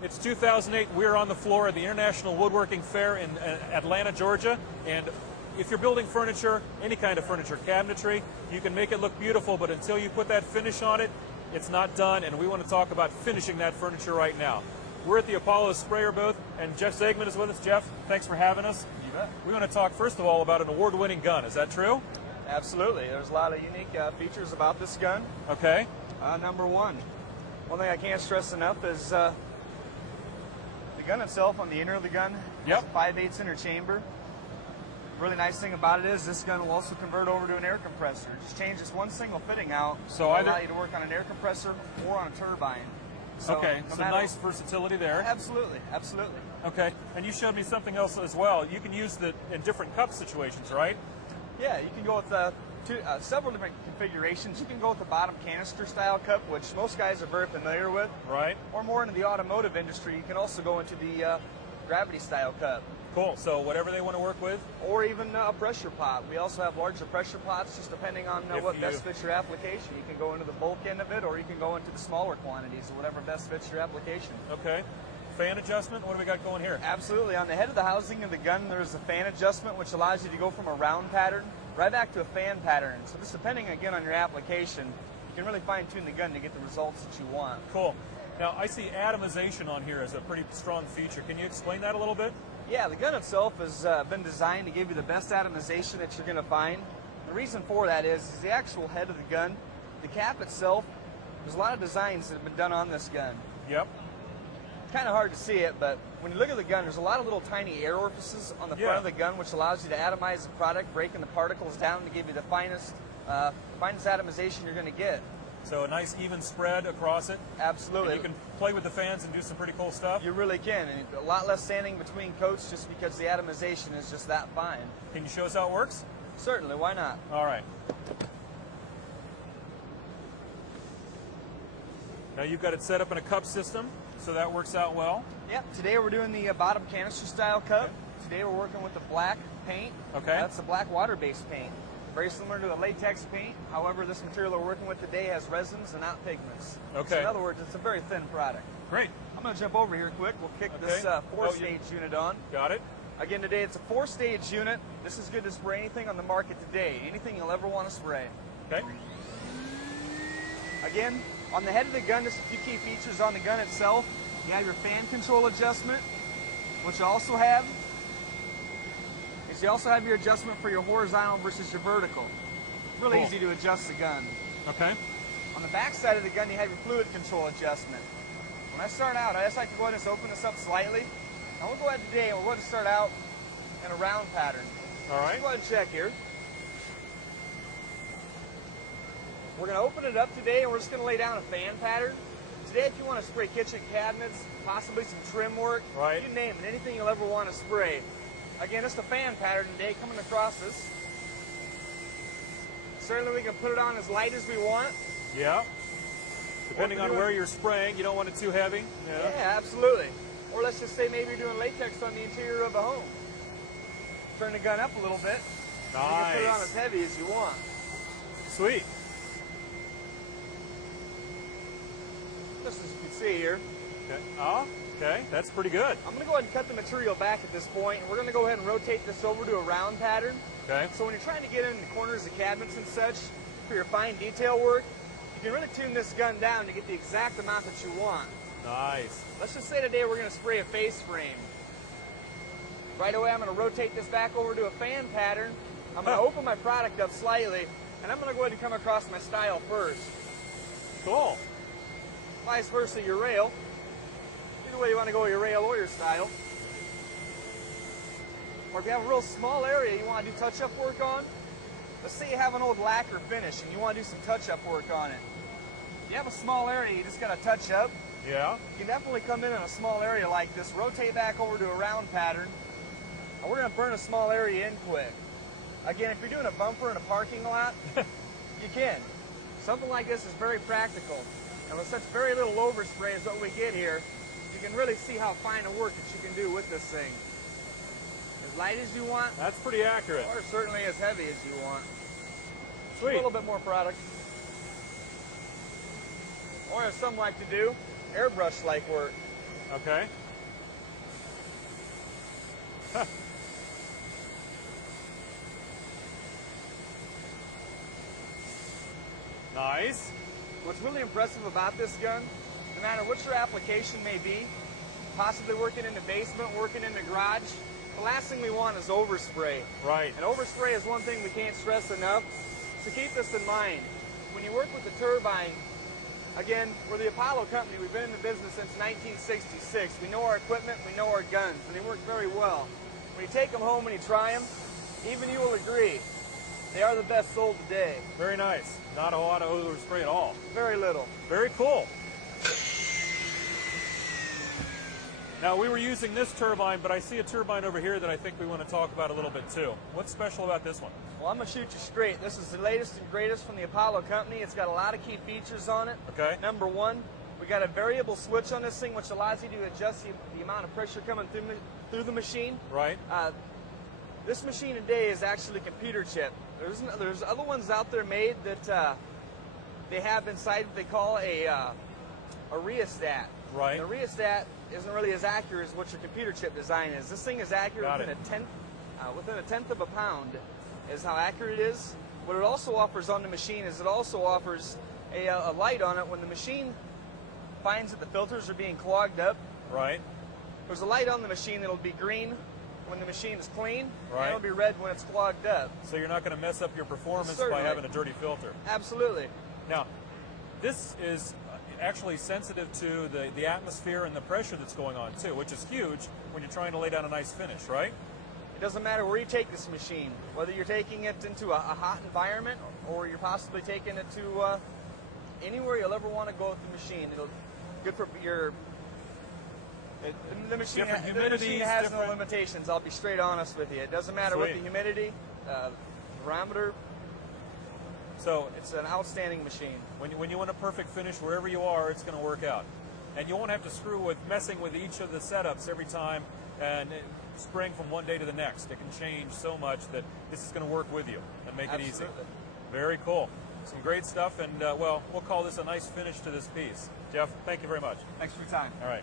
It's 2008. We're on the floor at the International Woodworking Fair in Atlanta, Georgia. And if you're building furniture, any kind of furniture, cabinetry, you can make it look beautiful, but until you put that finish on it, it's not done. And we want to talk about finishing that furniture right now. We're at the Apollo Sprayer booth, and Jeff Zegman is with us. Jeff, thanks for having us. You bet. We want to talk, first of all, about an award-winning gun. Is that true? Absolutely. There's a lot of unique features about this gun. Okay. Number one thing I can't stress enough is the gun itself. On the inner of the gun, yep, has a 5/8 inner chamber. Really nice thing about it is this gun will also convert over to an air compressor. Just change this one single fitting out, so it'll allow you to work on an air compressor or on a turbine. So okay, so nice versatility there. Absolutely, absolutely. Okay, and you showed me something else as well. You can use it in different cup situations, right? Yeah, you can go with several different configurations. You can go with the bottom canister style cup, which most guys are very familiar with. Right. Or more into the automotive industry, you can also go into the gravity style cup. Cool, so whatever they want to work with? Or even a pressure pot. We also have larger pressure pots, just depending on what best fits your application. You can go into the bulk end of it, or you can go into the smaller quantities, or whatever best fits your application. Okay. Fan adjustment, what do we got going here? Absolutely. On the head of the housing of the gun, there's a fan adjustment, which allows you to go from a round pattern right back to a fan pattern. So this, depending, again, on your application, you can really fine-tune the gun to get the results that you want. Cool. Now, I see atomization on here as a pretty strong feature. Can you explain that a little bit? Yeah, the gun itself has been designed to give you the best atomization that you're going to find. The reason for that is the actual head of the gun, the cap itself, there's a lot of designs that have been done on this gun. Yep. Kind of hard to see it, but when you look at the gun, there's a lot of little tiny air orifices on the front of the gun, which allows you to atomize the product, breaking the particles down to give you the finest atomization you're going to get. So a nice even spread across it. Absolutely. And you can play with the fans and do some pretty cool stuff. You really can, and a lot less sanding between coats just because the atomization is just that fine. Can you show us how it works? Certainly, why not? All right. Now you've got it set up in a cup system, so that works out well. Yep, today we're doing the bottom canister style cup. Okay. Today we're working with the black paint. Okay. That's the black water-based paint. Very similar to the latex paint. However, this material we're working with today has resins and not pigments. Okay. So in other words, it's a very thin product. Great. I'm going to jump over here quick. We'll kick this four-stage unit on. Got it. Again, today it's a four-stage unit. This is good to spray anything on the market today. Anything you'll ever want to spray. Okay. Again, on the head of the gun, just a few key features on the gun itself. You have your fan control adjustment, which you also have. You also have your adjustment for your horizontal versus your vertical. Really easy to adjust the gun. Okay. On the back side of the gun, you have your fluid control adjustment. When I start out, I just like to go ahead and just open this up slightly. Now we'll go ahead today and we're going to start out in a round pattern. All right. Let's go ahead and check here. We're going to open it up today and we're just going to lay down a fan pattern. Today, if you want to spray kitchen cabinets, possibly some trim work, you name it, anything you'll ever want to spray. Again, it's the fan pattern today coming across this. Certainly we can put it on as light as we want. Yeah. Depending on where you're spraying, you don't want it too heavy. Yeah, absolutely. Or let's just say maybe you're doing latex on the interior of a home. Turn the gun up a little bit. Nice. You can put it on as heavy as you want. Sweet. Just as you can see here. Okay. Okay, that's pretty good. I'm going to go ahead and cut the material back at this point. We're going to go ahead and rotate this over to a round pattern. Okay. So when you're trying to get in the corners of cabinets and such for your fine detail work, you can really tune this gun down to get the exact amount that you want. Nice. Let's just say today we're going to spray a face frame. Right away I'm going to rotate this back over to a fan pattern. I'm going to open my product up slightly, and I'm going to go ahead and come across my style first. Cool. Vice versa your rail. Either way you want to go with your rail or your style. Or if you have a real small area you want to do touch-up work on, let's say you have an old lacquer finish and you want to do some touch-up work on it. If you have a small area you just got to touch up, you can definitely come in a small area like this, rotate back over to a round pattern, and we're going to burn a small area in quick. Again, if you're doing a bumper in a parking lot, you can. Something like this is very practical. And with such very little overspray as what we get here, you can really see how fine a work that you can do with this thing. As light as you want. That's pretty accurate. Or certainly as heavy as you want. Sweet. A little bit more product. Or as some like to do, airbrush-like work. Okay. Huh. Nice. What's really impressive about this gun, no matter what your application may be, possibly working in the basement, working in the garage, the last thing we want is overspray. Right. And overspray is one thing we can't stress enough. So keep this in mind. When you work with the turbine, again, we're the Apollo company. We've been in the business since 1966. We know our equipment, we know our guns, and they work very well. When you take them home and you try them, even you will agree, they are the best sold today. Very nice. Not a whole lot of overspray at all. Very little. Very cool. Now, we were using this turbine, but I see a turbine over here that I think we want to talk about a little bit too. What's special about this one? Well, I'm going to shoot you straight. This is the latest and greatest from the Apollo company. It's got a lot of key features on it. Okay. Number one, we got a variable switch on this thing, which allows you to adjust the amount of pressure coming through the machine. Right. This machine today is actually computer chip. There's other ones out there made that they have inside what they call a rheostat. Right. And the rheostat isn't really as accurate as what your computer chip design is. This thing is accurate within a tenth of a pound is how accurate it is. What it also offers on the machine is it also offers a light on it when the machine finds that the filters are being clogged up. Right. There's a light on the machine that'll be green when the machine is clean, right, and it'll be red when it's clogged up. So you're not going to mess up your performance Certainly. by having a dirty filter. Absolutely. Now, this is actually sensitive to the atmosphere and the pressure that's going on too, which is huge when you're trying to lay down a nice finish, right? It doesn't matter where you take this machine, whether you're taking it into a hot environment or you're possibly taking it to anywhere you'll ever want to go with the machine. It'll good for your. The machine has no limitations. I'll be straight honest with you. It doesn't matter what the humidity, barometer. So it's an outstanding machine. When you want a perfect finish wherever you are, it's going to work out, and you won't have to screw with messing with each of the setups every time and spring from one day to the next. It can change so much that this is going to work with you and make it easy. Very cool. Some great stuff, and well, we'll call this a nice finish to this piece. Jeff, thank you very much. Thanks for your time. All right.